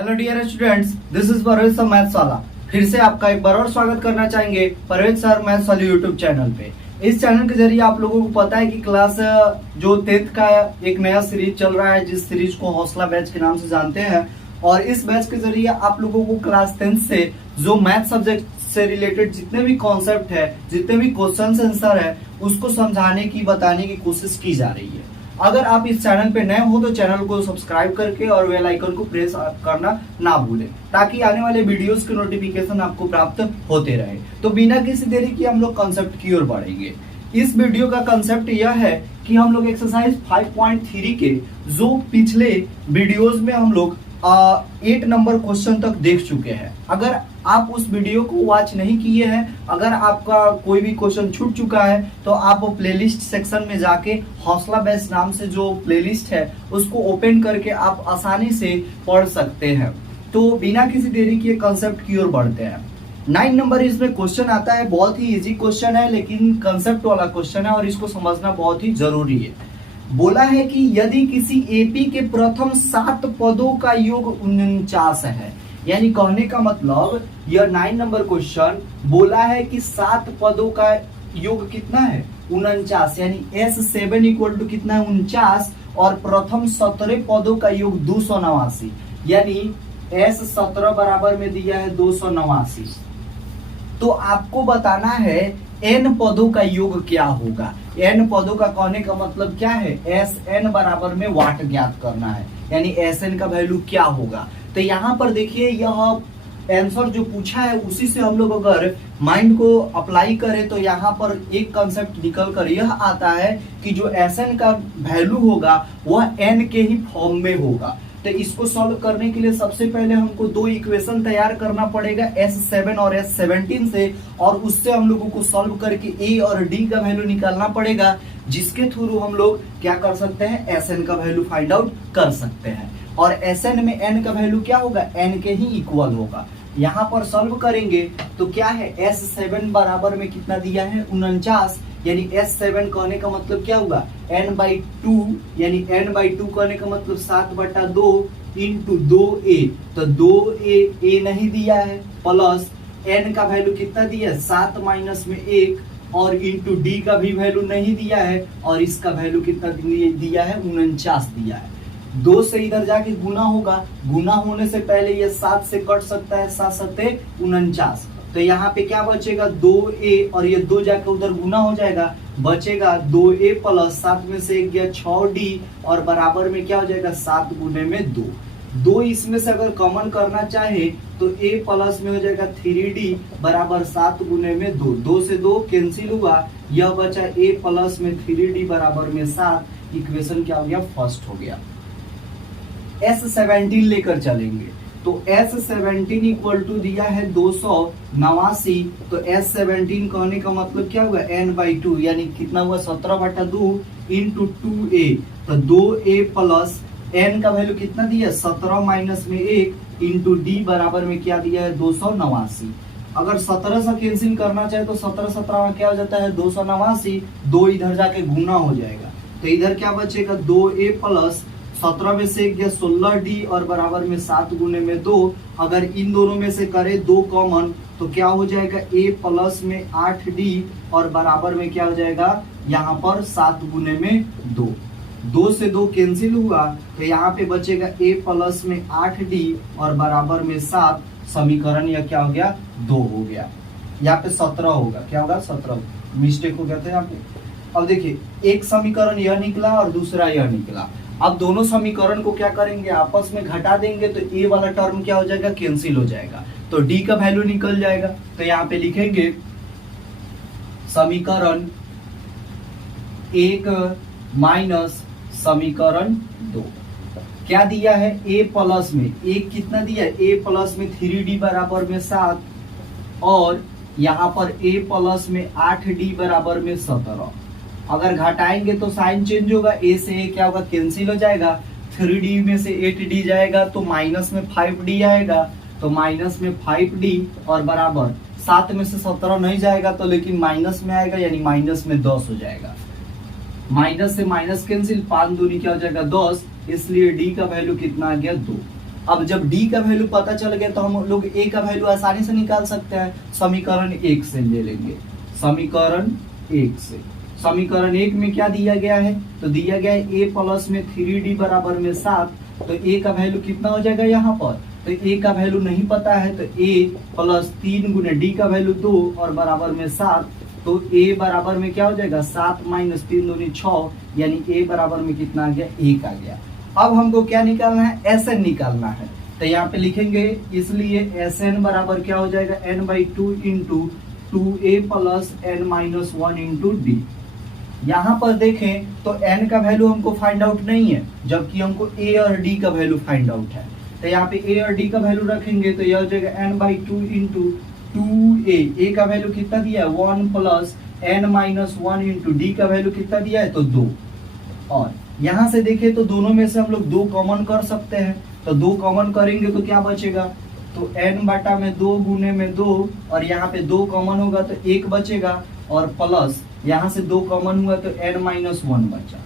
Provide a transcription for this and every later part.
Hello dear students, this is Parvez sir maths वाला। फिर से आपका एक बार और स्वागत करना चाहेंगे परवेज सर मैथ्स वाले यूट्यूब चैनल पे। इस चैनल के जरिए आप लोगों को पता है कि क्लास जो 10th का एक नया सीरीज चल रहा है, जिस सीरीज को हौसला बैच के नाम से जानते हैं। और इस बैच के जरिए आप लोगों को क्लास 10th से जो मैथ सब्जेक्ट से रिलेटेड जितने भी कॉन्सेप्ट है, जितने भी क्वेश्चन आंसर है, उसको समझाने की, बताने की कोशिश की जा रही है। अगर आप इस चैनल पे नए हो तो चैनल को सब्सक्राइब करके और बेल आइकन को प्रेस करना ना भूलें, ताकि आने वाले वीडियोस के नोटिफिकेशन आपको प्राप्त होते रहे। तो बिना किसी देरी के हम लोग कॉन्सेप्ट की ओर बढ़ेंगे। इस वीडियो का कंसेप्ट यह है कि हम लोग एक्सरसाइज 5.3 के जो पिछले वीडियोस में हम लोग 8 नंबर क्वेश्चन तक देख चुके हैं। अगर आप उस वीडियो को वॉच नहीं किए हैं, अगर आपका कोई भी क्वेश्चन छूट चुका है, तो आप प्लेलिस्ट सेक्शन में जाके हौसला बैच नाम से जो प्लेलिस्ट है उसको ओपन करके आप आसानी से पढ़ सकते हैं। तो बिना किसी देरी के कंसेप्ट की ओर बढ़ते हैं। 9 नंबर इसमें क्वेश्चन आता है, बहुत ही इजी क्वेश्चन है, लेकिन कंसेप्ट वाला क्वेश्चन है और इसको समझना बहुत ही जरूरी है। बोला है कि यदि किसी एपी के प्रथम 7 पदों का योग 49 है, यानी कहने का मतलब यह 9 नंबर क्वेश्चन बोला है कि 7 पदों का योग कितना है 49, यानी S7 इक्वल टू कितना है 49, और प्रथम 17 पदों का योग 289, यानी S17 बराबर में दिया है 289। तो आपको बताना है n पदों का योग क्या होगा। n पदों का कहने का मतलब क्या है, Sn बराबर में वाट ज्ञात करना है, यानी Sn का वैल्यू क्या होगा। तो यहाँ पर देखिए, यह आंसर जो पूछा है उसी से हम लोग अगर माइंड को अप्लाई करें तो यहाँ पर एक कंसेप्ट निकल कर यह आता है कि जो Sn का वैल्यू होगा वह n के ही फॉर्म में होगा। तो इसको सॉल्व करने के लिए सबसे पहले हमको 2 इक्वेशन तैयार करना पड़ेगा S7 और S17 से, और उससे हम लोगों को सॉल्व करके A और D का वैल्यू निकालना पड़ेगा, जिसके थ्रू हम लोग क्या कर सकते हैं, Sn का वैल्यू फाइंड आउट कर सकते हैं। और Sn में n का वैल्यू क्या होगा, n के ही इक्वल होगा। यहाँ पर सॉल्व करेंगे तो क्या है, S7 बराबर में कितना दिया है 49, यानी S7 कहने का मतलब क्या होगा n/2, यानी n/2 कहने का मतलब 7/2 इंटू 2a, तो 2a नहीं दिया है, प्लस n का वैल्यू कितना दिया है 7 माइनस में 1, और इंटू d का भी वैल्यू नहीं दिया है, और इसका वैल्यू कितना दिया है 49 दिया है। 2 से इधर जाके गुना होगा, गुना होने से पहले ये 7 से कट सकता है, 7 7 49, तो यहाँ पे क्या बचेगा 2a, और ये 2 जाके उधर गुना हो जाएगा, बचेगा 2a प्लस 7 में से 1 गया 6d, और बराबर में क्या हो जाएगा 7 गुने में 2। 2 इसमें से अगर कॉमन करना चाहे तो a प्लस में हो जाएगा 3d बराबर 7 गुने में 2। 2 से 2 कैंसिल हुआ, यह बचा a प्लस में 3d बराबर में 7। इक्वेशन क्या हो गया, फर्स्ट हो गया। S17 लेकर चलेंगे तो S17 इक्वल टू दिया है 289, तो S17 कहने का मतलब क्या हुआ n/2, यानी कितना हुआ 17/2 इंटू 2a, तो 2a प्लस n का वैल्यू कितना दिया 17 माइनस में 1 इंटू d बराबर में क्या दिया है 289। अगर 17 से कैंसिल करना चाहे तो 17 में क्या हो जाता है 289, 2 इधर जाके गुना हो जाएगा, तो इधर क्या बचेगा 2a प्लस 17 में से 1 गया 16d, और बराबर में 7 गुने में 2। अगर इन दोनों में से करें 2 कॉमन तो क्या हो जाएगा a प्लस में 8d, और बराबर में क्या हो जाएगा यहाँ पर 7 गुने में 2। 2 से 2 कैंसिल हुआ, तो यहाँ पे बचेगा a प्लस में 8d और बराबर में 7। समीकरण यह क्या हो गया 2 हो गया। यहाँ पे 17 होगा, क्या होगा 17, मिस्टेक हो गया था यहाँ पे। अब देखिए, एक समीकरण यह निकला और दूसरा यह निकला। अब दोनों समीकरण को क्या करेंगे, आपस में घटा देंगे, तो a वाला टर्म क्या हो जाएगा कैंसिल हो जाएगा, तो d का वैल्यू निकल जाएगा। तो यहाँ पे लिखेंगे समीकरण 1 माइनस समीकरण 2। क्या दिया है a प्लस में 1 कितना दिया है, a प्लस में 3d बराबर में 7, और यहाँ पर a प्लस में 8d बराबर में 17। अगर घटाएंगे तो साइन चेंज होगा, a से a क्या होगा कैंसिल हो जाएगा, 3d में से 8d जाएगा तो माइनस में 5d आएगा, तो माइनस में 5d, और बराबर 7 में से 17 नहीं जाएगा तो लेकिन माइनस में आएगा, यानी माइनस में 10 हो जाएगा। माइनस से माइनस कैंसिल, 5 दूनी क्या हो जाएगा 10, इसलिए d का वैल्यू कितना आ गया 2। अब जब डी का वैल्यू पता चल गया तो हम लोग ए का वैल्यू आसानी से निकाल सकते हैं। समीकरण 1 से ले लेंगे। समीकरण 1 से, समीकरण 1 में क्या दिया गया है, तो दिया गया है ए प्लस में 3d बराबर में 7। तो ए का वैल्यू कितना हो जाएगा यहाँ पर, तो ए का वैल्यू नहीं पता है, तो ए प्लस 3 गुने डी का वैल्यू 2 और बराबर में 7। तो ए बराबर में क्या हो जाएगा, 7 माइनस 3 दूनी 6, यानी ए बराबर में कितना आ गया, 1 आ गया। अब हमको क्या निकालना है, एस एन निकालना है। तो यहाँ पे लिखेंगे, इसलिए एस एन बराबर क्या हो जाएगा, n/2 into 2a plus n minus 1 into d. यहाँ पर देखें तो n का वैल्यू हमको फाइंड आउट नहीं है, जबकि हमको a और d का वैल्यू फाइंड आउट है। तो यहाँ पे a और d का वैल्यू रखेंगे तो यह हो जाएगा n/2 इंटू 2a। a का वैल्यू कितना दिया है, 1 plus n minus 1 into D का वैल्यू कितना दिया है, तो 2। और यहाँ से देखें तो दोनों में से हम लोग 2 कॉमन कर सकते हैं, तो 2 कॉमन करेंगे तो क्या बचेगा, तो n बटा में 2 गुने में 2, और यहाँ पे 2 कॉमन होगा तो 1 बचेगा, और प्लस यहाँ से 2 कॉमन हुआ तो n माइनस 1 बचा।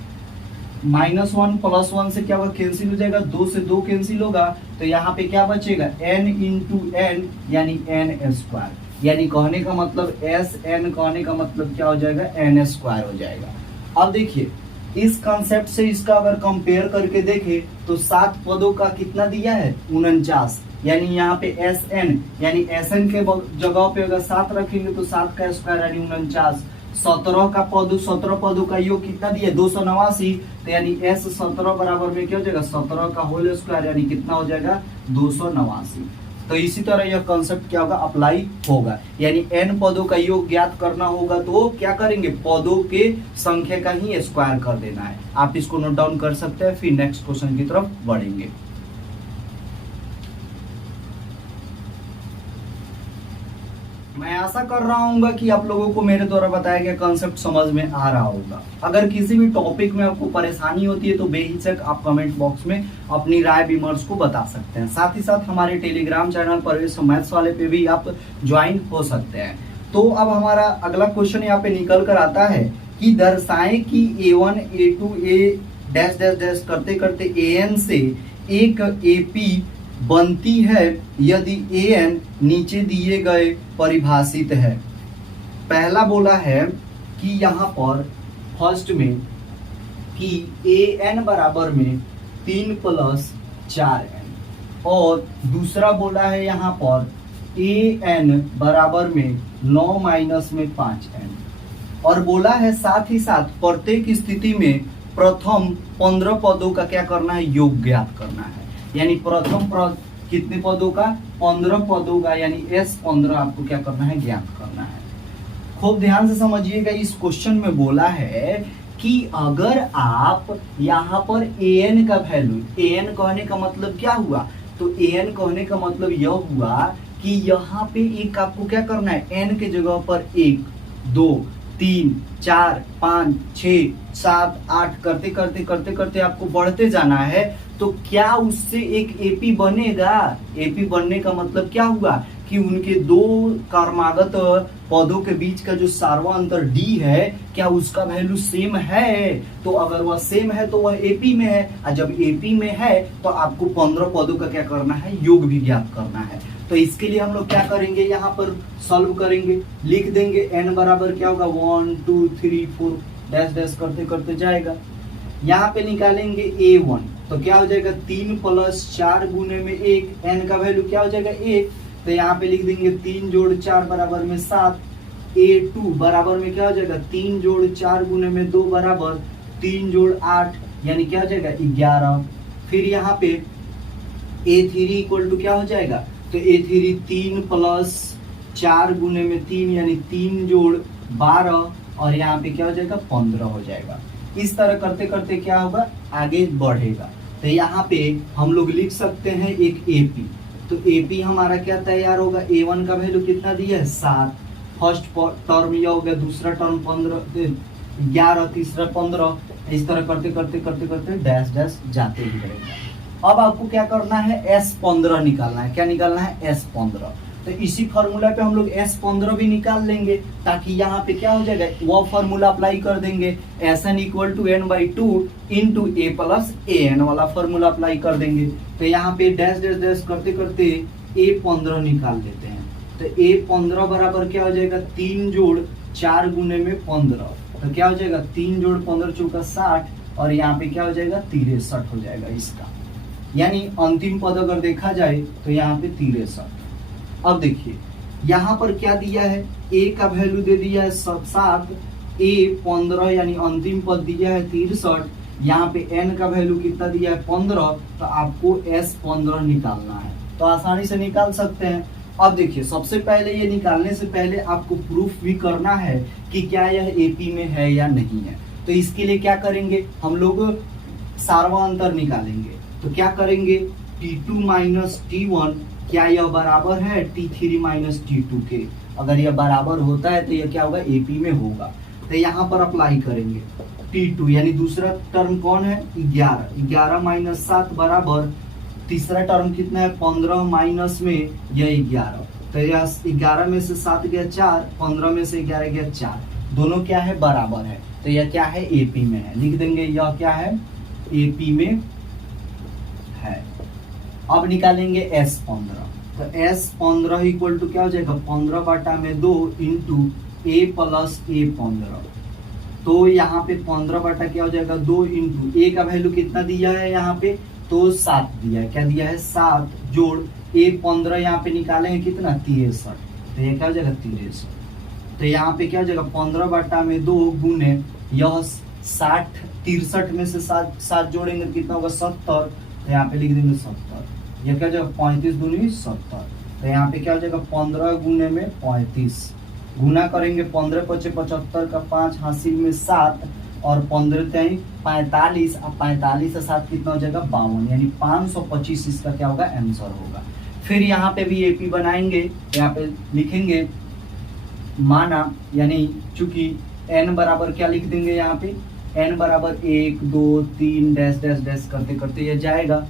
-1 प्लस 1 से क्या होगा, कैंसिल हो जाएगा, 2 से 2 कैंसिल होगा, तो यहाँ पे क्या बचेगा, n इंटू n यानी n स्क्वायर। यानी कहने का मतलब एस एन, कहने का मतलब क्या हो जाएगा, n स्क्वायर हो जाएगा। अब देखिए इस कॉन्सेप्ट से इसका अगर कंपेयर करके देखें तो 7 पदों का कितना दिया है, 49। यानी यहाँ पे एस एन, यानी एस एन के जगह पे अगर 7 रखेंगे तो 7 का स्क्वायर यानी 49। 17 पदों का योग कितना दिया है, 289। तो यानी एस 17 बराबर में क्या हो जाएगा, 17 का होल स्क्वायर यानी कितना हो जाएगा, 289। तो इसी तरह यह कॉन्सेप्ट क्या होगा, अप्लाई होगा। यानी n पदों का योग ज्ञात करना होगा तो क्या करेंगे, पदों के संख्या का ही स्क्वायर कर देना है। आप इसको नोट डाउन कर सकते हैं, फिर नेक्स्ट क्वेश्चन की तरफ बढ़ेंगे। मैं आशा कर रहा हूँ कि आप लोगों को मेरे द्वारा बताया गया कॉन्सेप्ट समझ में आ रहा होगा। अगर किसी भी टॉपिक में आपको परेशानी होती है तो बेहिचक आप कमेंट बॉक्स में अपनी राय विमर्श को बता सकते हैं। साथ ही साथ हमारे टेलीग्राम चैनल परवेश मैथ्स वाले पे भी आप ज्वाइन हो सकते हैं। तो अब हमारा अगला क्वेश्चन यहाँ पे निकल कर आता है कि दर्शाएं कि A1 A2 A dash dash dash करते करते AN से एक AP बनती है यदि AN नीचे दिए गए परिभाषित है। पहला बोला है कि यहाँ पर फर्स्ट में कि AN बराबर में 3 प्लस 4n, और दूसरा बोला है यहाँ पर AN बराबर में 9 माइनस में 5n, और बोला है साथ ही साथ प्रत्येक स्थिति में प्रथम 15 पदों का क्या करना है, योग ज्ञात करना है। यानी प्रथम कितने पदों का, 15 पदों का, यानी S15 आपको क्या करना है, ज्ञात करना है। खूब ध्यान से समझिएगा, इस क्वेश्चन में बोला है कि अगर आप यहाँ पर AN का वैल्यू, AN कहने का मतलब क्या हुआ, तो AN कहने का मतलब यह हुआ कि यहाँ पे एक आपको क्या करना है, N के जगह पर 1 2 3 4 5 6 7 8 करते करते करते करते आपको बढ़ते जाना है। तो क्या उससे एक एपी बनेगा, एपी बनने का मतलब क्या हुआ कि उनके दो कर्मागत पदों के बीच का जो सार्वा अंतर डी है, क्या उसका वैल्यू सेम है। तो अगर वह सेम है तो वह एपी में है, और जब एपी में है तो आपको 15 पदों का क्या करना है, योग भी ज्ञात करना है। तो इसके लिए हम लोग क्या करेंगे, यहाँ पर सॉल्व करेंगे, लिख देंगे n बराबर क्या होगा, 1 2 3 4 डैश डैश करते करते जाएगा। यहाँ पे निकालेंगे A1 तो क्या हो जाएगा, 3 प्लस 4 गुने में 1, n का वैल्यू क्या हो जाएगा 1। तो यहाँ पे लिख देंगे 3 जोड़ 4 बराबर में 7। A2 बराबर में क्या हो जाएगा, 3 जोड़ 4 गुने में 2 बराबर 3 जोड़ 8, यानी क्या हो जाएगा 11। फिर यहाँ पे A3 इक्वल टू क्या हो जाएगा, तो A3 3 प्लस 4 गुने में 3 यानी 3 जोड़ 12, और यहाँ पे क्या हो जाएगा 15 हो जाएगा। इस तरह करते करते क्या होगा, आगे बढ़ेगा। तो यहाँ पे हम लोग लिख सकते हैं एक AP। तो AP हमारा क्या तैयार होगा, A1 का वैल्यू कितना दिया है 7, फर्स्ट टर्म यह हो गया, दूसरा टर्म 11, तीसरा 15, इस तरह करते करते करते करते डैश डैश जाते ही रहेगा। अब आपको क्या करना है, S15 निकालना है। क्या निकालना है, S15। तो इसी फॉर्मूला पे हम लोग S15 भी निकाल लेंगे, ताकि यहाँ पे क्या हो जाएगा, वो फॉर्मूला अप्लाई कर देंगे, Sn equal to n/2 into a plus an वाला फॉर्मूला अप्लाई कर देंगे। तो यहाँ पे डैश डैश डैश करते करते A15 निकाल लेते हैं। तो A15 बराबर क्या हो जाएगा, 3 जोड़ 4 गुने में 15, तो क्या हो जाएगा 3 जोड़ 15 चौका 60, और यहाँ पे क्या हो जाएगा 63 हो जाएगा इसका, यानी अंतिम पद अगर देखा जाए तो यहाँ पे 63। अब देखिए यहाँ पर क्या दिया है, a का वैल्यू दे दिया है 7, A15 यानी अंतिम पद दिया है 63, यहाँ पे n का वैल्यू कितना दिया है 15, तो आपको S15 निकालना है। तो आसानी से निकाल सकते हैं। अब देखिए सबसे पहले ये निकालने से पहले आपको प्रूफ भी करना है कि क्या यह एपी में है या नहीं है। तो इसके लिए क्या करेंगे, हम लोग सार्वअंतर निकालेंगे। तो क्या करेंगे, T2 माइनस T1 क्या यह बराबर है T3 माइनस T2 के, अगर यह बराबर होता है तो यह क्या होगा, एपी में होगा। तो यहाँ पर अप्लाई करेंगे T2 यानी दूसरा टर्म कौन है 11 माइनस 7 बराबर तीसरा टर्म कितना है 15 माइनस में यह 11, तो यह 11 में से 7 गया 4, 15 में से 11 गया 4, दोनों क्या है बराबर है, तो यह क्या है एपी में है। लिख देंगे यह क्या है एपी में है। अब निकालेंगे S15, तो S15 इक्वल टू क्या हो जाएगा 15/2 इंटू a प्लस A15, तो यहाँ पे 15 क्या हो जाएगा 2 इंटू a का वैल्यू कितना दिया है यहाँ पे, तो 7 दिया है, क्या दिया है 7 जोड़ A15 यहाँ पे निकालेंगे कितना 63, तो ये क्या हो जाएगा 63। तो यहाँ पे क्या हो जाएगा 15/2 गुने यह 60, 63 में से 7 जोड़ेंगे कितना होगा 70, तो यहाँ पे लिख देंगे 70, यह क्या हो जाएगा 35 दूनी 70, तो यहाँ पे क्या हो जाएगा 15 गुने में 35, गुना करेंगे 15 पचे 75 का 5 हासिल में 7 और 15 तेई 45, अब 45 से 7 कितना हो जाएगा 52, यानी 525 इसका क्या होगा आंसर होगा। फिर यहाँ पे भी एपी बनाएंगे, यहाँ पे लिखेंगे माना, यानी चूंकि n बराबर क्या लिख देंगे यहाँ पे n बराबर 1 2 3 डैश डैश डैश करते करते ये जाएगा,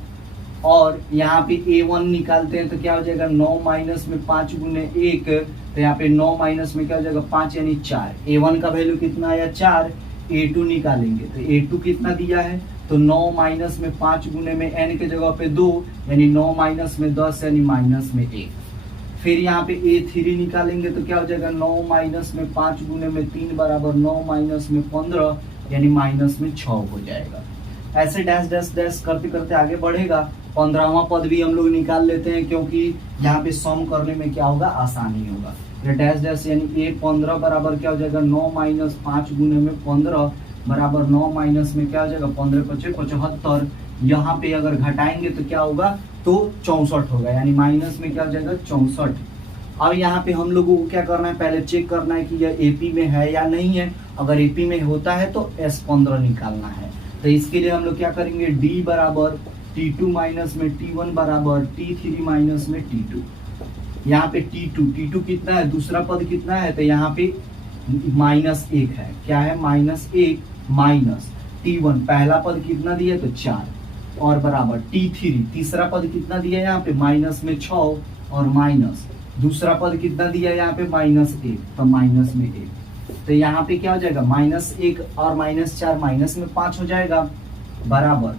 और यहाँ पे a1 निकालते हैं तो क्या हो जाएगा 9 माइनस में 5 गुने 1, तो यहाँ पे 9 माइनस में क्या हो जाएगा 5 यानी 4, a1 का वैल्यू कितना आया 4, a2 निकालेंगे तो a2 कितना दिया है, तो 9 माइनस में 5 गुने में n के जगह पे 2 यानी 9 माइनस में 10 यानी माइनस में 1। फिर यहाँ पे a3 निकालेंगे तो क्या हो जाएगा 9 माइनस में 5 गुने में 3 बराबर 9 माइनस में 15 यानी माइनस में 6 हो जाएगा। ऐसे डैश डैश डैश करते करते आगे बढ़ेगा। 15वां पद भी हम लोग निकाल लेते हैं, क्योंकि यहाँ पे सम करने में क्या होगा आसानी होगा। डैश डैश यानी A15 बराबर क्या हो जाएगा 9 माइनस 5 गुने में 15 बराबर 9 माइनस में क्या हो जाएगा 15 पचे 75, यहाँ पे अगर घटाएंगे तो क्या होगा तो 64 होगा, यानी माइनस में क्या हो जाएगा 64। अब यहाँ पे हम लोगों को क्या करना है, पहले चेक करना है कि यह एपी में है या नहीं है। अगर एपी में होता है तो S15 निकालना है। तो इसके लिए हम लोग क्या करेंगे, D बराबर T2 माइनस में T1 बराबर T3 माइनस में T2। यहाँ पे T2 कितना है, दूसरा पद कितना है, तो यहाँ पे -1 है, क्या है -1 माइनस T1 पहला पद कितना दिया तो 4 और बराबर T3 तीसरा पद कितना दिया यहाँ पे माइनस में 6 और माइनस दूसरा पद कितना दिया यहाँ पे -1 तो माइनस में 1। तो यहाँ पे क्या हो जाएगा -1 और -4 माइनस में 5 हो जाएगा बराबर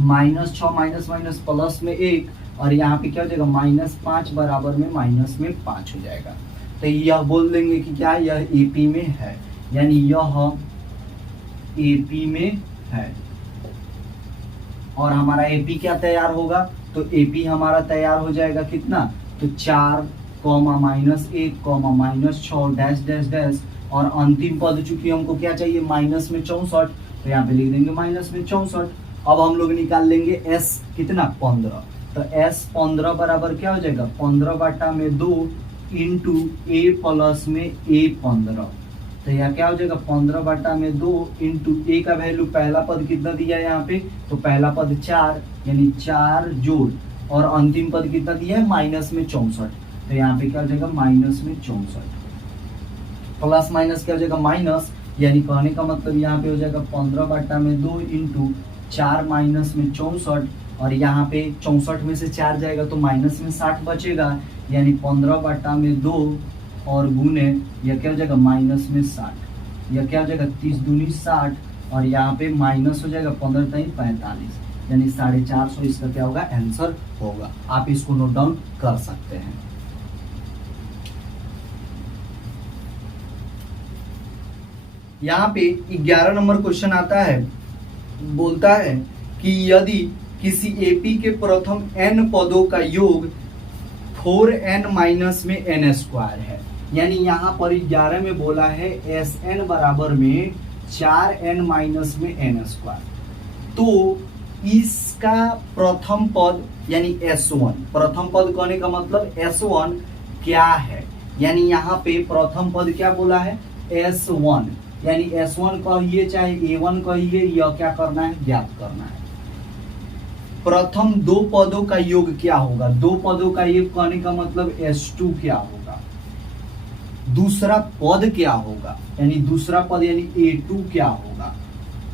-6 माइनस माइनस प्लस में 1 और यहाँ पे क्या हो जाएगा -5 बराबर में माइनस में 5 हो जाएगा। तो यह बोल देंगे कि क्या यह एपी में है, यानी यह एपी में है। और हमारा एपी क्या तैयार होगा, तो एपी हमारा तैयार हो जाएगा कितना, तो 4 -1 -6 डैश डैश डैश और अंतिम पद चूंकि हमको क्या चाहिए माइनस में 64, तो यहाँ पे लिख देंगे माइनस में 64। अब हम लोग निकाल लेंगे S कितना 15, तो S15 बराबर क्या हो जाएगा 15/2 इंटू A प्लस में A15। तो यहाँ क्या हो जाएगा 15/2 इंटू A का वैल्यू पहला पद कितना दिया है यहाँ पे, तो पहला पद 4 यानी 4 जोड़ और अंतिम पद कितना दिया है माइनस में 64। तो यहाँ पे क्या हो जाएगा माइनस में 64 प्लस माइनस क्या हो जाएगा माइनस, यानी कहने का मतलब यहाँ पे हो जाएगा 15/2 इंटू 4 माइनस में 64 और यहाँ पे 64 में से 4 जाएगा तो माइनस में 60 बचेगा, यानी 15/2 और गुने यह क्या हो जाएगा माइनस में 60, यह क्या हो जाएगा 30 दूनी 60 और यहाँ पे माइनस हो जाएगा 15 3 45, यानी 450 इसका क्या होगा आंसर होगा। आप इसको नोट डाउन कर सकते हैं। यहाँ पे 11 नंबर क्वेश्चन आता है, बोलता है कि यदि किसी एपी के प्रथम n पदों का योग 4n माइनस में n स्क्वायर है, यानी यहाँ पर 11 में बोला है Sn बराबर में 4n माइनस में n स्क्वायर, तो इसका प्रथम पद यानी S1, प्रथम पद कहने का मतलब S1 क्या है, यानी यहाँ पे प्रथम पद क्या बोला है S1, यानी S1 कहिए चाहे A1 कहिए, यह क्या करना है ज्ञात करना है। प्रथम दो पदों का योग क्या होगा, दो पदों का योग कहने का मतलब S2 क्या होगा, दूसरा पद क्या होगा यानी दूसरा पद यानी A2 क्या होगा।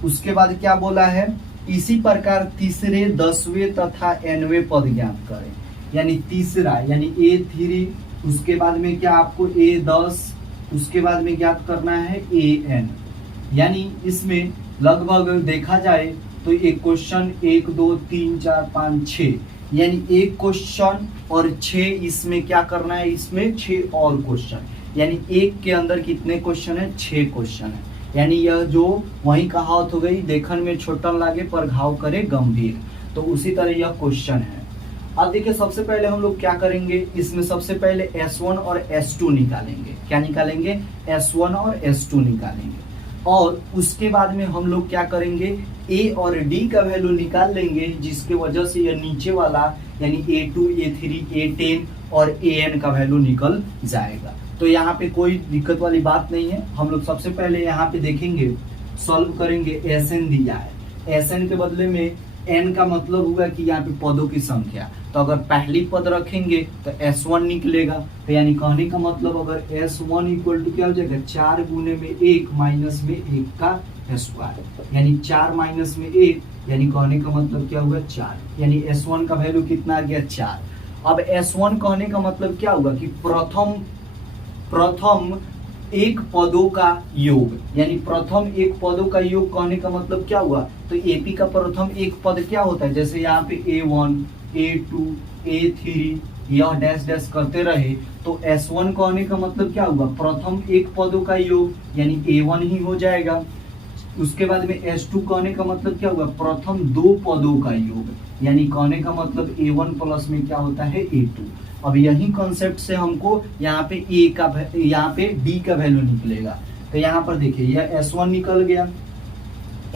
उसके बाद क्या बोला है, इसी प्रकार तीसरे 10वें तथा nवें पद ज्ञात करें, यानी तीसरा यानी A3, उसके बाद में क्या आपको A10, उसके बाद में ज्ञात करना है AN, यानी इसमें लगभग देखा जाए तो एक क्वेश्चन 1 2 3 4 5 6, यानी एक क्वेश्चन और 6 इसमें क्या करना है, इसमें 6 और क्वेश्चन, यानी एक के अंदर कितने क्वेश्चन है 6 क्वेश्चन है, यानी यह जो वही कहावत हो गई देखन में छोटन लागे पर घाव करे गंभीर, तो उसी तरह यह क्वेश्चन है। अब देखिए सबसे पहले हम लोग क्या करेंगे, इसमें सबसे पहले S1 और S2 निकालेंगे, क्या निकालेंगे S1 और S2 निकालेंगे, और उसके बाद में हम लोग क्या करेंगे A और D का वैल्यू निकाल लेंगे, जिसके वजह से यह नीचे वाला यानी A2 A3 A10 और AN का वैल्यू निकल जाएगा। तो यहाँ पे कोई दिक्कत वाली बात नहीं है। हम लोग सबसे पहले यहाँ पे देखेंगे सॉल्व करेंगे, SN दिया है, SN के बदले में n का मतलब होगा कि यहाँ पे पदों की संख्या, तो अगर पहली पद रखेंगे तो S1 निकलेगा, तो यानी कहने का मतलब अगर S1 इक्वल टू क्या हो जाएगा 4 गुने में 1 माइनस में 1 का स्क्वायर, यानी 4 माइनस में 1, यानी कहने का मतलब क्या होगा 4, यानी S1 का वैल्यू कितना आ गया 4। अब S1 कहने का मतलब क्या होगा कि प्रथम एक पदों का योग, यानी प्रथम एक पदों का योग कहने का मतलब क्या हुआ, तो एपी का प्रथम एक पद क्या होता है, जैसे यहाँ पे A1 A2 A3 यह डैश डैश करते रहे, तो S1 कहने का मतलब क्या हुआ प्रथम एक पदों का योग, यानी A1 ही हो जाएगा। उसके बाद में S2 कहने का मतलब क्या हुआ प्रथम दो पदों का योग, यानी कहने का मतलब A1 प्लस में क्या होता है A2। अब यही कॉन्सेप्ट से हमको यहाँ पे यहाँ पे D का वैल्यू निकलेगा, तो यहाँ पर देखिए यह S1 निकल गया,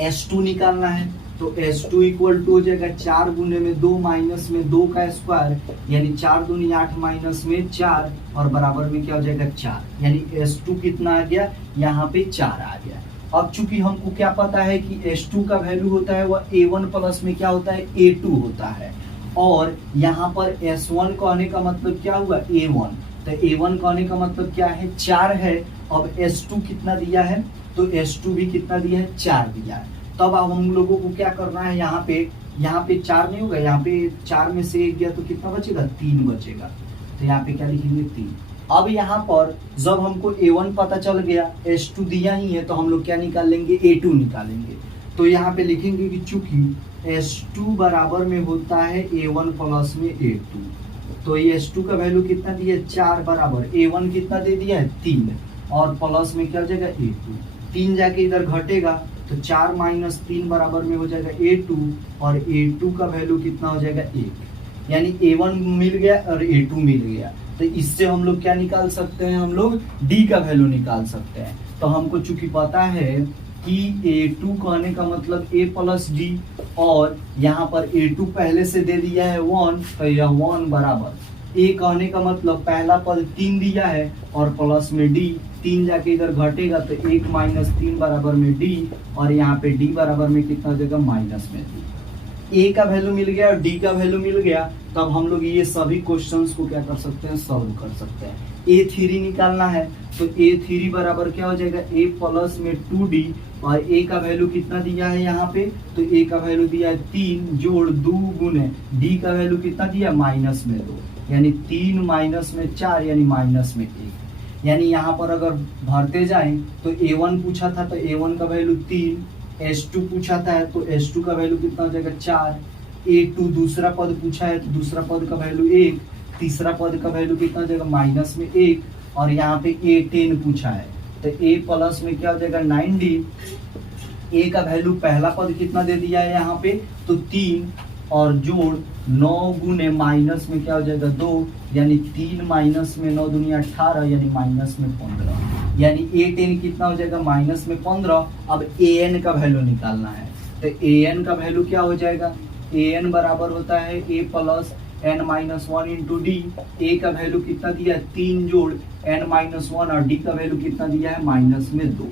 S2 निकालना है, तो S2 इक्वल टू हो जाएगा 4 गुने में 2 माइनस में 2 का स्क्वायर, यानी 4 दूनी 8 माइनस में 4 और बराबर में क्या हो जाएगा 4, यानी S2 कितना आ गया यहाँ पे 4 आ गया। अब चूंकि हमको क्या पता है कि S2 का वैल्यू होता है वह A1 प्लस में क्या होता है A2 होता है, और यहाँ पर S1 कहने का मतलब क्या हुआ A1, तो A1 कहने का मतलब क्या है 4 है। अब S2 कितना दिया है, तो S2 भी कितना दिया है 4 दिया है। तब अब हम लोगों को क्या करना है, यहाँ पे 4 नहीं होगा, यहाँ पे 4 में से 1 गया तो कितना बचेगा 3 बचेगा, तो यहाँ पे क्या लिखेंगे 3। अब यहाँ पर जब हमको A1 पता चल गया, S2 दिया ही है, तो हम लोग क्या निकाल लेंगे A2 निकालेंगे। तो यहाँ पे लिखेंगे कि चूंकि S2 बराबर में होता है A1 प्लस में A2, तो ये S2 का वैल्यू कितना दिया 4 बराबर A1 कितना दे दिया है 3, और प्लस में क्या हो जाएगा A2, 3 जाके इधर घटेगा तो 4 माइनस 3 बराबर में हो जाएगा A2, और A2 का वैल्यू कितना हो जाएगा 1, यानी A1 मिल गया और A2 मिल गया। तो इससे हम लोग क्या निकाल सकते हैं, हम लोग D का वैल्यू निकाल सकते हैं। तो हमको चूंकि पता है कि A2 कहने का मतलब A प्लस D, और यहाँ पर A2 पहले से दे दिया है 1, तो यह 1 बराबर A कहने का मतलब पहला पद 3 दिया है और प्लस में D, 3 जाके इधर घटेगा तो 1 माइनस 3 बराबर में D, और यहाँ पे D बराबर में कितना हो जाएगा माइनस में D। A का वैल्यू मिल गया और D का वैल्यू मिल गया, तब हम लोग ये सभी क्वेश्चंस को क्या कर सकते हैं, सॉल्व कर सकते हैं। A3 निकालना है तो A3 बराबर क्या हो जाएगा, A प्लस में 2D, और A का वैल्यू कितना दिया है यहाँ पे, तो A का वैल्यू दिया है 3 जोड़ 2 गुने D का वैल्यू कितना दिया, माइनस में 2, यानी 3 माइनस में 4 यानी माइनस में 1। यानी यहाँ पर अगर भरते जाएं तो A1 पूछा था तो A1 का वैल्यू 3, S2 पूछा था तो S2 का वैल्यू कितना हो जाएगा 4, A2 दूसरा पद पूछा है तो दूसरा पद का वैल्यू 1, तीसरा पद का वैल्यू कितना हो जाएगा माइनस में 1, और यहाँ पे A10 पूछा है तो A प्लस में क्या हो जाएगा 9D। A का वैल्यू पहला पद कितना दे दिया है यहाँ पे, तो 3, और जोड़ 9 गुने माइनस में क्या हो जाएगा 2, यानी 3 माइनस में 9 दूनी 18 यानी माइनस में 15, यानी A10 कितना हो जाएगा माइनस में 15। अब AN का वैल्यू निकालना है तो AN का वैल्यू क्या हो जाएगा, AN बराबर होता है A plus n minus 1 into D. A का वैल्यू कितना दिया है 3 जोड़ n माइनस 1, और डी का वैल्यू कितना दिया है माइनस में 2,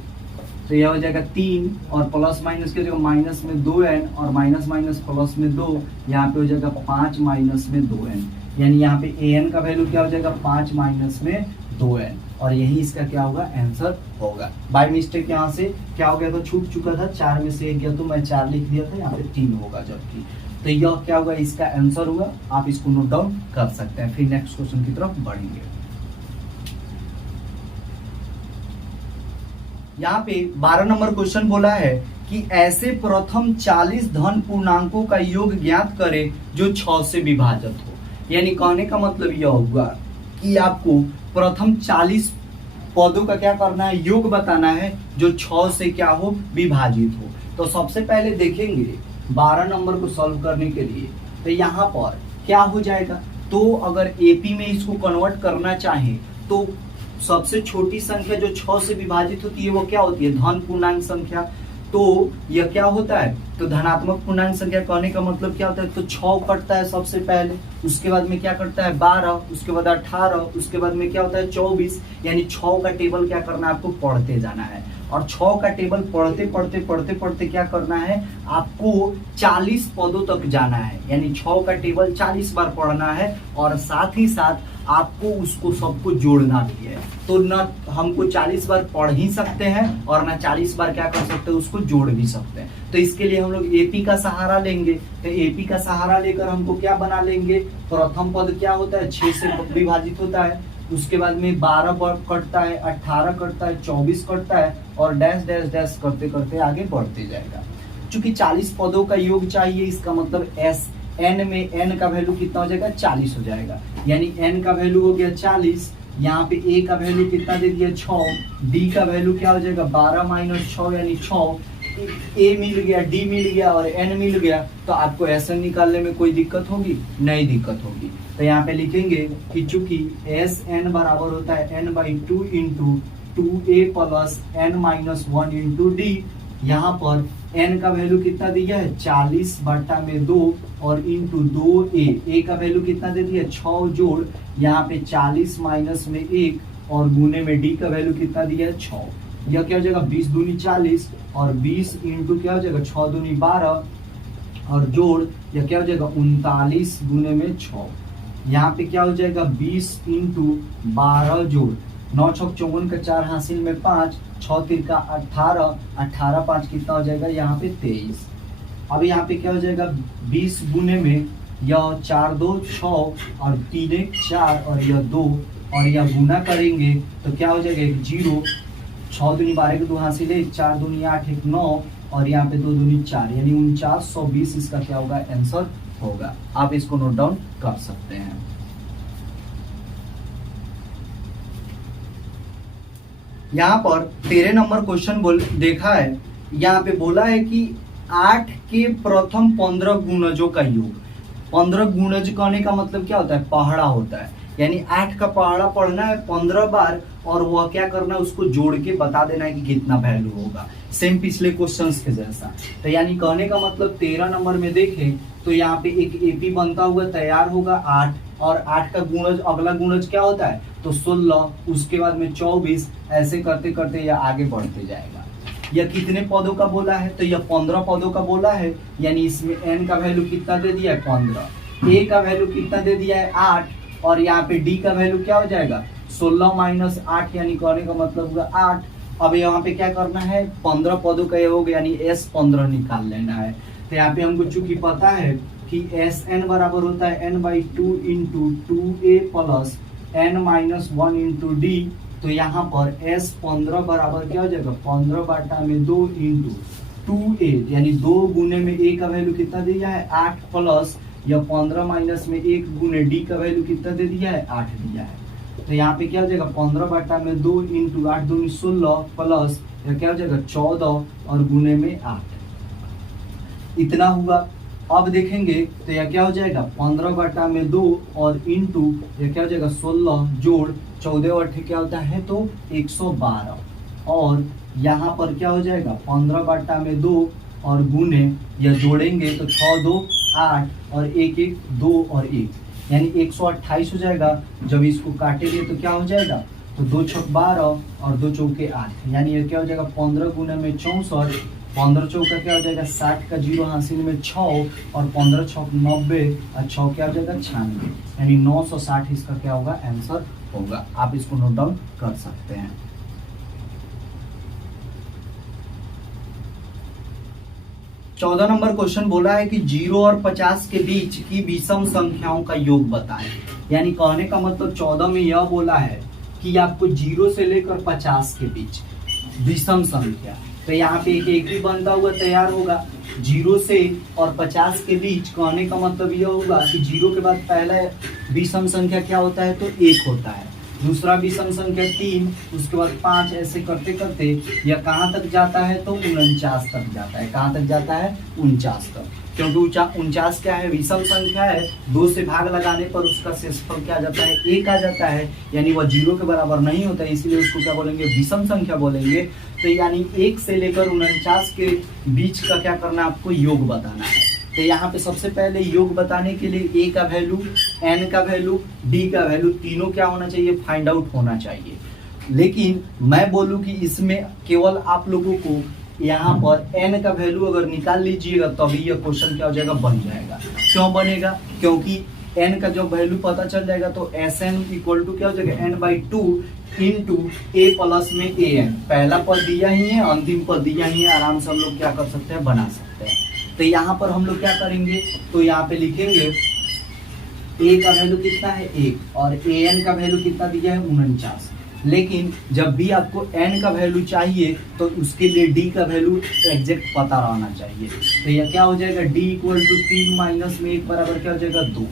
तो यह हो जाएगा 3 और प्लस माइनस के जगह माइनस में 2n और माइनस माइनस प्लस में 2, यहाँ पे हो जाएगा 5 माइनस में 2n, यानी यहाँ पे an का वैल्यू क्या हो जाएगा 5 माइनस में 2n, और यही इसका क्या होगा आंसर होगा। बाय मिस्टेक यहाँ से क्या हो गया, तो छूट चुका था, 4 में से 1 गया तो मैं 4 लिख दिया था, यहाँ पे 3 होगा जबकि, तो यह क्या होगा इसका आंसर होगा। आप इसको नोट डाउन कर सकते हैं। फिर नेक्स्ट क्वेश्चन की तरफ बढ़ेंगे। यहाँ पे 12 नंबर क्वेश्चन बोला है कि ऐसे प्रथम 40 धन पूर्णांकों का योग ज्ञात करें जो 6 से विभाजित हो। यानी कहने का मतलब यह होगा कि आपको प्रथम 40 पदों का क्या करना है, योग बताना है जो 6 से क्या हो, विभाजित हो। तो सबसे पहले देखेंगे 12 नंबर को सॉल्व करने के लिए, तो यहाँ पर क्या हो जाएगा, तो अगर एपी में इसको कन्वर्ट करना चाहे तो सबसे छोटी संख्या जो 6 से विभाजित होती है वो क्या होती है, धन पूर्णांक संख्या। तो यह क्या होता है, तो धनात्मक पूर्णांक संख्या कहने का मतलब क्या होता है, तो 6 कटता है सबसे पहले, उसके बाद में क्या करता है 12, उसके बाद 18, उसके बाद में क्या होता है 24, यानी 6 का टेबल क्या करना है आपको पढ़ते जाना है। और 6 का टेबल पढ़ते पढ़ते पढ़ते पढ़ते क्या करना है, आपको 40 पदों तक जाना है, यानी 6 का टेबल 40 बार पढ़ना है, और साथ ही साथ आपको उसको सबको जोड़ना भी है। तो न हमको 40 बार पढ़ ही सकते हैं और ना 40 बार क्या कर सकते हैं, उसको जोड़ भी सकते हैं। तो इसके लिए हम लोग एपी का सहारा लेंगे। तो एपी का सहारा लेकर हमको क्या बना लेंगे, प्रथम पद क्या होता है 6 से विभाजित होता है, उसके बाद में 12 कटता है, 18 कटता है, 24 कटता है, और डैश डैश डैश करते करते आगे बढ़ते जाएगा। चूंकि 40 पदों का योग चाहिए, इसका मतलब एस एन में एन का वैल्यू कितना हो जाएगा 40 हो जाएगा, यानी एन का वैल्यू हो गया 40। यहाँ पे ए का वैल्यू कितना दे दिया 6, डी का वैल्यू क्या हो जाएगा 12 माइनस 6 यानी 6, ए मिल गया, डी मिल गया और एन मिल गया। तो आपको एस एन निकालने में कोई दिक्कत होगी, नहीं दिक्कत होगी। तो यहाँ पे लिखेंगे कि चूंकि एस एन बराबर होता है n by 2 into 2a plus n minus 1 into d. यहाँ पर n का वैल्यू कितना दिया है 40 बटा में 2 और इंटू 2a का वैल्यू कितना दे दिया 6 जोड़ यहाँ पे 40 माइनस में 1 और गुने में d का वैल्यू कितना दिया है 6। यह क्या हो जाएगा 20 दूनी 40 और 20 इंटू क्या हो जाएगा 6 दूनी 12 और जोड़ यह क्या हो जाएगा 39 गुने में 6। यहाँ पे क्या हो जाएगा 20 इंटू 12 जोड़ 9 छक 54 का 4 हासिल में 5, 6 3 का 18, 18 5 कितना हो जाएगा यहाँ पे 23। अब यहाँ पे क्या हो जाएगा 20 गुने में यह 4 2 6 और 3 1 4 और यह 2 और यह गुना करेंगे तो क्या हो जाएगा 1 0, 6 दूनी 12 के 2 हासिल है, 4 दूनी 8 1 9 और यहाँ पे 2 दूनी 4 यानी 4920 इसका क्या होगा आंसर होगा। आप इसको नोट डाउन कर सकते हैं। यहाँ पर 13 नंबर क्वेश्चन देखा है, यहाँ पे बोला है कि 8 के प्रथम 15 गुणजों का योग। 15 गुणज कहने का मतलब क्या होता है पहाड़ा होता है, यानी 8 का पहाड़ा पढ़ना है 15 बार और वह क्या करना है उसको जोड़ के बता देना है कि कितना वैल्यू होगा, सेम पिछले क्वेश्चंस के जैसा। तो यानी कहने का मतलब 13 नंबर में देखें तो यहाँ पे एक एपी बनता हुआ तैयार होगा 8 और 8 का गुणज अगला गुणज क्या होता है तो 16, उसके बाद में 24, ऐसे करते करते यह आगे बढ़ते जाएगा। यह कितने पदों का बोला है तो यह 15 पदों का बोला है, यानी इसमें n का वैल्यू कितना दे दिया है 15, a का वैल्यू कितना दे दिया है 8 और यहाँ पे d का वैल्यू क्या हो जाएगा 16 माइनस 8 यानी कहने का मतलब हुआ 8। अब यहाँ पे क्या करना है, 15 पदों का योग यानी S15 निकाल लेना है। तो यहाँ पे हमको चूंकि पता है कि Sn बराबर होता है n/2 into 2a plus n-1 into D. तो यहाँ पर S15 बराबर क्या हो जाएगा, 15/2 इंटू 2a यानी 2 गुने में a का वैल्यू कितना दिया है 8 प्लस या 15 माइनस में 1 गुने d का वैल्यू कितना दे दिया है 8 दिया है। तो यहाँ पे क्या हो जाएगा 15/2 इंटू 8 दूनी 16 प्लस या क्या हो जाएगा 14 और गुने में 8 इतना हुआ। अब देखेंगे तो यह क्या हो जाएगा 15/2 और इंटू यह क्या हो जाएगा 16 जोड़ 14 और क्या होता है तो 112 और यहाँ पर क्या हो जाएगा 15/2 और गुने या जोड़ेंगे तो 6 2 8 और 1 1 2 और 1 यानी 128 हो जाएगा। जब इसको काटेंगे तो क्या हो जाएगा तो 2 छक 12 और 2 चौके 8 यानी ये क्या हो जाएगा 15 गुने में 64, 15 चौका क्या हो जाएगा 60 का 0 हासिल में 6 और 15 छक 90 और 6 क्या हो जाएगा 96 यानी 960 इसका क्या होगा आंसर होगा। आप इसको नोट डाउन कर सकते हैं। चौदह नंबर क्वेश्चन बोला है कि 0 और 50 के बीच की विषम संख्याओं का योग बताएं। यानी कहने का मतलब 14 में यह बोला है कि आपको 0 से लेकर 50 के बीच विषम संख्या, तो यहाँ पे एक ही बनता हुआ तैयार होगा। 0 से और 50 के बीच कहने का मतलब यह होगा कि 0 के बाद पहला विषम संख्या क्या होता है तो 1 होता है, दूसरा विषम संख्या 3, उसके बाद 5, ऐसे करते करते यह कहाँ तक जाता है तो 49 तक जाता है। कहाँ तक जाता है 49 तक, क्योंकि 49 क्या है विषम संख्या है, 2 से भाग लगाने पर उसका शेषफल क्या आ जाता है 1 आ जाता है, यानी वह 0 के बराबर नहीं होता है, इसलिए उसको क्या बोलेंगे विषम संख्या बोलेंगे। तो यानी 1 से लेकर 49 के बीच का क्या करना है आपको योग बताना है। तो यहाँ पे सबसे पहले योग बताने के लिए a का वैल्यू, n का वैल्यू, d का वैल्यू तीनों क्या होना चाहिए फाइंड आउट होना चाहिए। लेकिन मैं बोलूँ कि इसमें केवल आप लोगों को यहाँ पर n का वैल्यू अगर निकाल लीजिएगा तभी यह क्वेश्चन क्या हो जाएगा बन जाएगा। क्यों बनेगा, क्योंकि n का जब वैल्यू पता चल जाएगा तो Sn इक्वल टू क्या हो जाएगा n/2 इंटू a प्लस में an। पहला पद दिया ही है, अंतिम पद दिया ही है, आराम से हम लोग क्या कर सकते हैं बना सकते हैं। तो यहाँ पर हम लोग क्या करेंगे तो यहाँ पे लिखेंगे a का वैल्यू कितना है 1 और an का वैल्यू कितना दिया है 49। लेकिन जब भी आपको n का वैल्यू चाहिए तो उसके लिए d का वैल्यू एग्जैक्ट पता रहना चाहिए। तो यह क्या हो जाएगा d इक्वल टू 3 माइनस में 1 बराबर क्या हो जाएगा 2।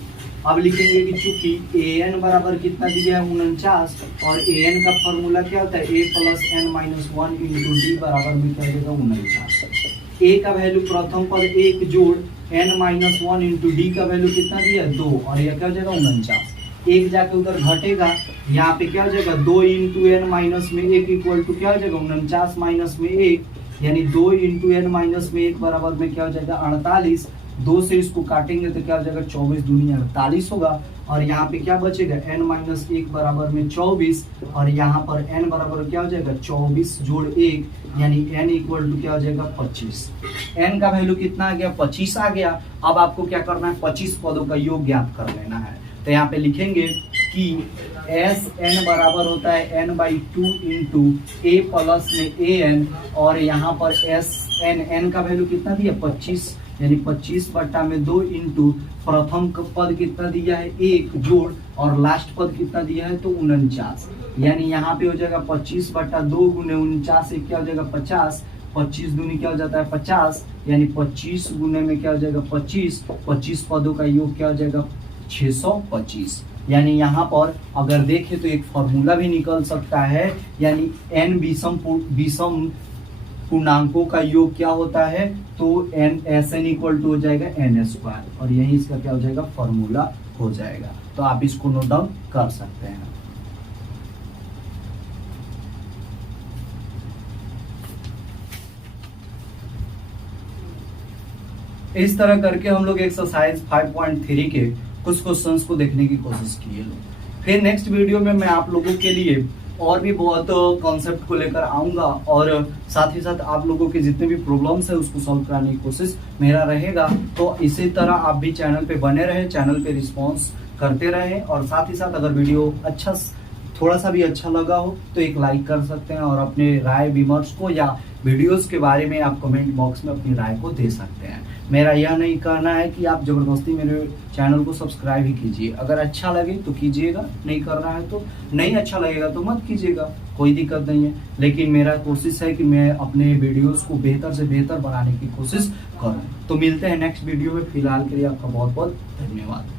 अब लिखेंगे कि चूंकि an बराबर कितना दिया है 49 और an का फॉर्मूला क्या होता है a plus n-1 into D बराबर में क्या हो जाएगा 49। a का वैल्यू प्रथम पद 1 जोड़ n-1 इंटू डी का वैल्यू कितना दिया है 2 और यह क्या हो जाएगा 49। 1 जाके उधर घटेगा, यहाँ पे क्या हो जाएगा 2 इंटू n माइनस में 1 इक्वल टू क्या हो जाएगा 49 माइनस में 1 यानी 2 इंटू n माइनस में 1 बराबर में क्या हो जाएगा 48। 2 से इसको काटेंगे तो क्या हो जाएगा 24 दूनी 48 होगा और यहाँ पे क्या बचेगा n माइनस 1 बराबर में 24 और यहाँ पर n बराबर क्या हो जाएगा 24 जोड़ 1 यानी n इक्वल टू क्या हो जाएगा 25। n का वैल्यू कितना आ गया 25 आ गया। अब आपको क्या करना है 25 पदों का योग ज्ञात कर लेना है। तो यहाँ पे लिखेंगे कि Sn बराबर होता है n/2 इंटू a प्लस में an और यहाँ पर n का वैल्यू कितना दिया 25 यानी 25/2 इंटू प्रथम पद कितना दिया है 1 जोड़ और लास्ट पद कितना दिया है तो 49 यानी यहाँ पे हो जाएगा 25/2 गुने 49 से क्या हो जाएगा 50, 25 दूनी क्या हो जाता है 50 यानी 25 गुने में क्या हो जाएगा 25, 25 पदों का योग क्या हो जाएगा 625। यानी यहाँ पर अगर देखें तो एक फॉर्मूला भी निकल सकता है, यानी n विषम पूर्णांकों का योग क्या होता है तो Sn इक्वल टू हो जाएगा n² और यही इसका क्या हो जाएगा फॉर्मूला हो जाएगा। तो आप इसको नोट डाउन कर सकते हैं। इस तरह करके हम लोग एक्सरसाइज 5.3 के कुछ क्वेश्चंस को देखने की कोशिश किए लोग। फिर नेक्स्ट वीडियो में मैं आप लोगों के लिए और भी बहुत कॉन्सेप्ट को लेकर आऊंगा और साथ ही साथ आप लोगों के जितने भी प्रॉब्लम्स है उसको सॉल्व कराने की कोशिश मेरा रहेगा। तो इसी तरह आप भी चैनल पे बने रहे, चैनल पे रिस्पॉन्स करते रहे और साथ ही साथ अगर वीडियो अच्छा थोड़ा सा भी अच्छा लगा हो तो एक लाइक कर सकते हैं, और अपने राय विमर्श को या वीडियोस के बारे में आप कमेंट बॉक्स में अपनी राय को दे सकते हैं। मेरा यह नहीं कहना है कि आप जबरदस्ती मेरे चैनल को सब्सक्राइब ही कीजिए। अगर अच्छा लगे तो कीजिएगा, नहीं करना है तो नहीं, अच्छा लगेगा तो मत कीजिएगा, कोई दिक्कत नहीं है। लेकिन मेरा कोशिश है कि मैं अपने वीडियोस को बेहतर से बेहतर बनाने की कोशिश करूं। तो मिलते हैं नेक्स्ट वीडियो में। फिलहाल के लिए आपका बहुत बहुत धन्यवाद।